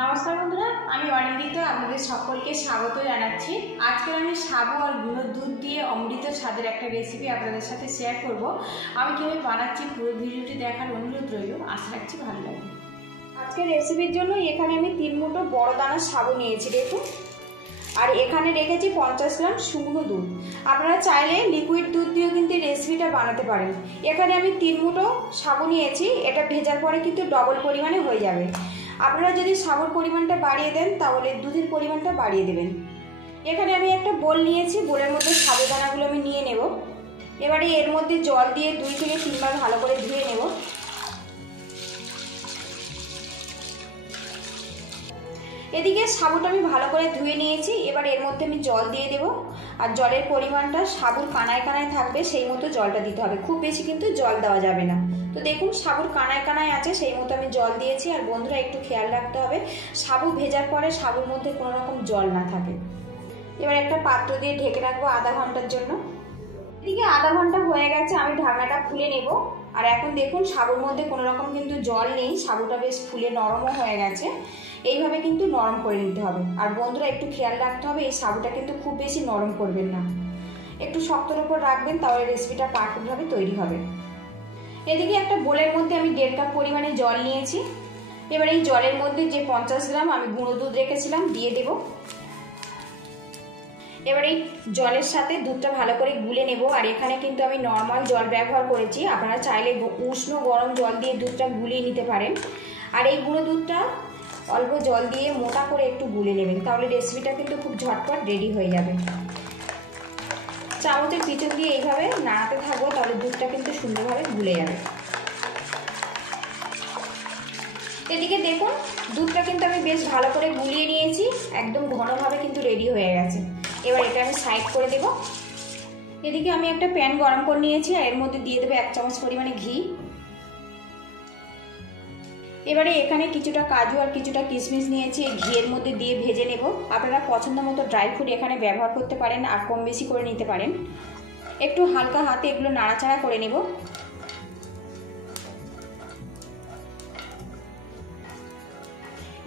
নমস্কার বন্ধুরা, আমি অনিন্দিতা আপনাদের সকলকে স্বাগত জানাচ্ছি। আজকে আমি সাবু আর গুঁড়োর দুধ দিয়ে অমৃত স্বাদের একটা রেসিপি আপনাদের সাথে শেয়ার করব। আমি কীভাবে বানাচ্ছি পুরো ভিডিওটি দেখার অনুরোধ রইল, আশা রাখছি ভালো লাগবে। আজকের রেসিপির জন্য এখানে আমি 3 মুঠো বড় দানার সাবু নিয়েছি দেখুন, আর এখানে রেখেছি 50 গ্রাম শুকনো দুধ। আপনারা চাইলে লিকুইড দুধ দিয়েও কিন্তু রেসিপিটা বানাতে পারেন। এখানে আমি 3 মুঠো সাবু নিয়েছি, এটা ভেজার পরে কিন্তু ডবল পরিমাণে হয়ে যাবে। আপনারা যদি সাবুর পরিমাণটা বাড়িয়ে দেন তাহলে দুধের পরিমাণটা বাড়িয়ে দেবেন। এখানে আমি একটা বোল নিয়েছি, বোলের মধ্যে সাবুদানাগুলো আমি নিয়ে নেব। এবারে এর মধ্যে জল দিয়ে 2 থেকে 3 বার ভালো করে ধুয়ে নেব। এদিকে সাবুটা আমি ভালো করে ধুয়ে নিয়েছি, এবার এর মধ্যে আমি জল দিয়ে দেব। আর জলের পরিমাণটা সাবুর কানায় কানায় থাকবে সেই মতো জলটা দিতে হবে, খুব বেশি কিন্তু জল দেওয়া যাবে না। তো দেখুন সাবুর কানায় কানায় আছে সেই মতো আমি জল দিয়েছি। আর বন্ধুরা একটু খেয়াল রাখতে হবে সাবু ভেজার পরে সাবুর মধ্যে কোনো রকম জল না থাকে। এবার একটা পাত্র দিয়ে ঢেকে রাখবো আধা ঘন্টার জন্য। এদিকে আধা ঘন্টা হয়ে গেছে, আমি ঢাকনাটা খুলে নেব। আর এখন দেখুন সাবুর মধ্যে কোনো রকম কিন্তু জল নেই, সাবুটা বেশ ফুলে নরমও হয়ে গেছে। এইভাবে কিন্তু নরম করে নিতে হবে। আর বন্ধুরা একটু খেয়াল রাখতে হবে এই সাবুটা কিন্তু খুব বেশি নরম করবেন না, একটু শক্তর উপর রাখবেন, তাহলে রেসিপিটা পারফেক্টভাবে তৈরি হবে। এদিকে একটা বোলের মধ্যে আমি 1.5 কাপ পরিমাণে জল নিয়েছি। এবার এই জলের মধ্যে যে 50 গ্রাম আমি গুঁড়ো দুধ রেখেছিলাম দিয়ে দেব। এবার এই জলের সাথে দুধটা ভালো করে গুলে নেব। আর এখানে কিন্তু আমি নর্মাল জল ব্যবহার করেছি, আপনারা চাইলে উষ্ণ গরম জল দিয়ে দুধটা গুলিয়ে নিতে পারেন। আর এই গুঁড়ো দুধটা অল্প জল দিয়ে মোটা করে একটু গুলে নেবেন, তাহলে রেসিপিটা কিন্তু খুব ঝটপট রেডি হয়ে যাবে। চামচের পিছন দিয়ে এইভাবে নাড়াতে থাকবো, তাহলে দুধটা কিন্তু সুন্দরভাবে গুলে যাবে। এদিকে দেখুন দুধটা কিন্তু আমি বেশ ভালো করে গুলিয়ে নিয়েছি, একদম ঘনভাবে কিন্তু রেডি হয়ে গেছে। এবার এটা আমি সাইড করে দেব। এদিকে আমি একটা প্যান গরম করে নিয়েছি, আর এর মধ্যে দিয়ে দেবো 1 চামচ পরিমাণে ঘি। এবারে এখানে কিছুটা কাজু আর কিছুটা কিশমিশ নিয়েছি, এই ঘিয়ের মধ্যে দিয়ে ভেজে নেব। আপনারা পছন্দ মতো ড্রাই ফ্রুট এখানে ব্যবহার করতে পারেন, আর কম বেশি করে নিতে পারেন। একটু হালকা হাতে এগুলো নাড়াচাড়া করে নেব।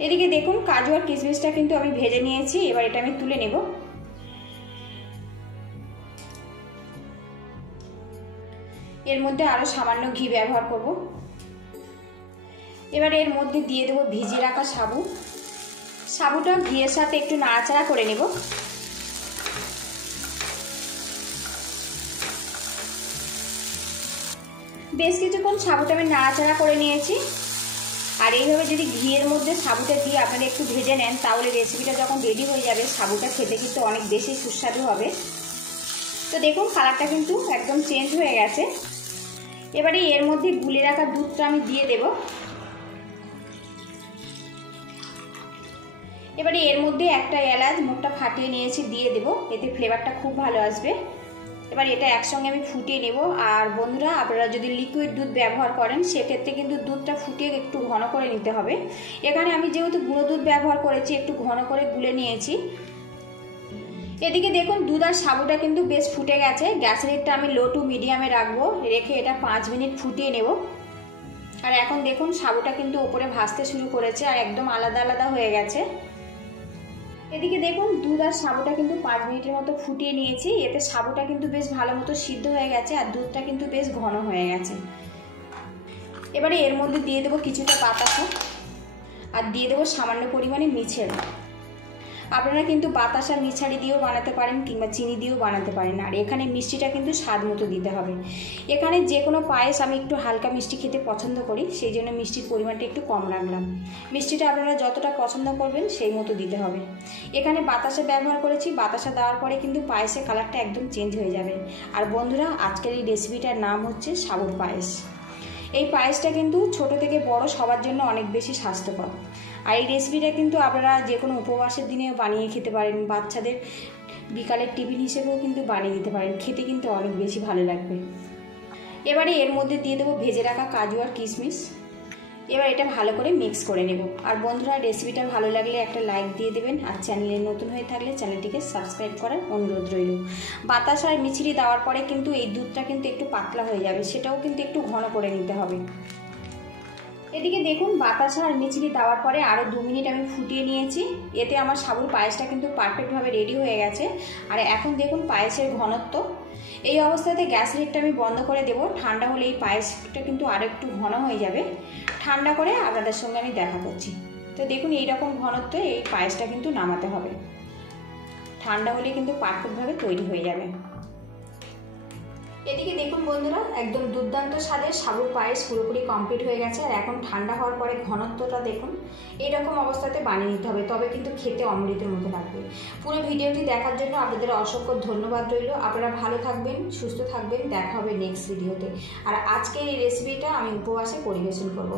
এদিকে দেখুন কাজু আর কিশমিশটা কিন্তু আমি ভেজে নিয়েছি, এবার এটা আমি তুলে নেব। এর মধ্যে আরো সামান্য ঘি ব্যবহার করব। এবারে এর মধ্যে দিয়ে দেবো ভিজিয়ে রাখা সাবু। সাবুটা ঘিয়ের সাথে একটু নাড়াচাড়া করে নেব। বেশ কিছুক্ষণ সাবুটা আমি নাড়াচাড়া করে নিয়েছি। আর এইভাবে যদি ঘিয়ের মধ্যে সাবুটা দিয়ে আপনারা একটু ভেজে নেন, তাহলে রেসিপিটা যখন রেডি হয়ে যাবে সাবুটা খেতে কিন্তু অনেক বেশি সুস্বাদু হবে। তো দেখুন কালারটা কিন্তু একদম চেঞ্জ হয়ে গেছে। এবারে এর মধ্যে গুলে রাখা দুধটা আমি দিয়ে দেব। এবারে এর মধ্যে একটা এলাচ মুখটা ফাটিয়ে নিয়েছি দিয়ে দেব, এতে ফ্লেভারটা খুব ভালো আসবে। এবার এটা একসঙ্গে আমি ফুটিয়ে নেব। আর বন্ধুরা আপনারা যদি লিকুইড দুধ ব্যবহার করেন সেক্ষেত্রে কিন্তু দুধটা ফুটিয়ে একটু ঘন করে নিতে হবে। এখানে আমি যেহেতু গুঁড়ো দুধ ব্যবহার করেছি একটু ঘন করে গুলে নিয়েছি। এদিকে দেখুন দুধ আর সাবুটা কিন্তু বেশ ফুটে গেছে। গ্যাসের হিটটা আমি লো টু মিডিয়ামে রাখবো, রেখে এটা 5 মিনিট ফুটিয়ে নেব। আর এখন দেখুন সাবুটা কিন্তু উপরে ভাসতে শুরু করেছে আর একদম আলাদা আলাদা হয়ে গেছে। এদিকে দেখুন দুধ আর সাবুটা কিন্তু 5 মিনিটের মতো ফুটিয়ে নিয়েছি, এতে সাবুটা কিন্তু বেশ ভালো মতো সিদ্ধ হয়ে গেছে আর দুধটা কিন্তু বেশ ঘন হয়ে গেছে। এবারে এর মধ্যে দিয়ে দেবো কিছুটা বাতাসা আর দিয়ে দেবো সামান্য পরিমাণে মিছরি। আপনারা কিন্তু বাতাসা মিছারি দিয়েও বানাতে পারেন কিংবা চিনি দিয়েও বানাতে পারেন। আর এখানে মিষ্টিটা কিন্তু স্বাদ মতো দিতে হবে। এখানে যে কোনো পায়েস আমি একটু হালকা মিষ্টি খেতে পছন্দ করি, সেই জন্য মিষ্টির পরিমাণটা একটু কম রাখলাম। মিষ্টিটা আপনারা যতটা পছন্দ করবেন সেই মতো দিতে হবে। এখানে বাতাসা ব্যবহার করেছি, বাতাসা দেওয়ার পরে কিন্তু পায়েসের কালারটা একদম চেঞ্জ হয়ে যাবে। আর বন্ধুরা আজকের এই রেসিপিটার নাম হচ্ছে সাবুর পায়েস। এই পায়েসটা কিন্তু ছোট থেকে বড় সবার জন্য অনেক বেশি স্বাস্থ্যকর। আর এই রেসিপিটা কিন্তু আপনারা যে কোনো উপবাসের দিনেও বানিয়ে খেতে পারেন, বাচ্চাদের বিকালের টিফিন হিসেবেও কিন্তু বানিয়ে দিতে পারেন, খেতে কিন্তু অনেক বেশি ভালো লাগবে। এবারে এর মধ্যে দিয়ে দেবো ভেজে রাখা কাজু আর কিশমিশ। এবার এটা ভালো করে মিক্স করে নেব। আর বন্ধুরা রেসিপিটা ভালো লাগলে একটা লাইক দিয়ে দেবেন, আর চ্যানেলে নতুন হয়ে থাকলে চ্যানেলটিকে সাবস্ক্রাইব করার অনুরোধ রইল। বাতাসা আর মিছরি দেওয়ার পরে কিন্তু এই দুধটা কিন্তু একটু পাতলা হয়ে যাবে, সেটাও কিন্তু একটু ঘন করে নিতে হবে। এদিকে দেখুন বাতাসা আর মিচড়ি দেওয়ার পরে আরও 2 মিনিট আমি ফুটিয়ে নিয়েছি। এতে আমার সাবুর পায়েসটা কিন্তু পারফেক্টভাবে রেডি হয়ে গেছে। আর এখন দেখুন পায়েসের ঘনত্ব। এই অবস্থাতে গ্যাস লিডটা আমি বন্ধ করে দেবো। ঠান্ডা হলে এই পায়েসটা কিন্তু আরও একটু ঘন হয়ে যাবে। ঠান্ডা করে আপনাদের সঙ্গে আমি দেখা করছি। তো দেখুন এইরকম ঘনত্ব এই পায়েসটা কিন্তু নামাতে হবে। ঠান্ডা হলে কিন্তু পারফেক্টভাবে তৈরি হয়ে যাবে। এদিকে দেখুন বন্ধুরা, একদম দুর্দান্ত স্বাদের সাবুর পায়েস পুরোপুরি কমপ্লিট হয়ে গেছে। আর এখন ঠান্ডা হওয়ার পরে ঘনত্বটা দেখুন, এইরকম অবস্থাতে বানিয়ে নিতে হবে, তবে কিন্তু খেতে অমৃতের মতো লাগবে। পুরো ভিডিওটি দেখার জন্য আপনাদের অসংখ্য ধন্যবাদ রইল। আপনারা ভালো থাকবেন, সুস্থ থাকবেন। দেখা হবে নেক্সট ভিডিওতে। আর আজকের এই রেসিপিটা আমি উপবাসে পরিবেশন করব।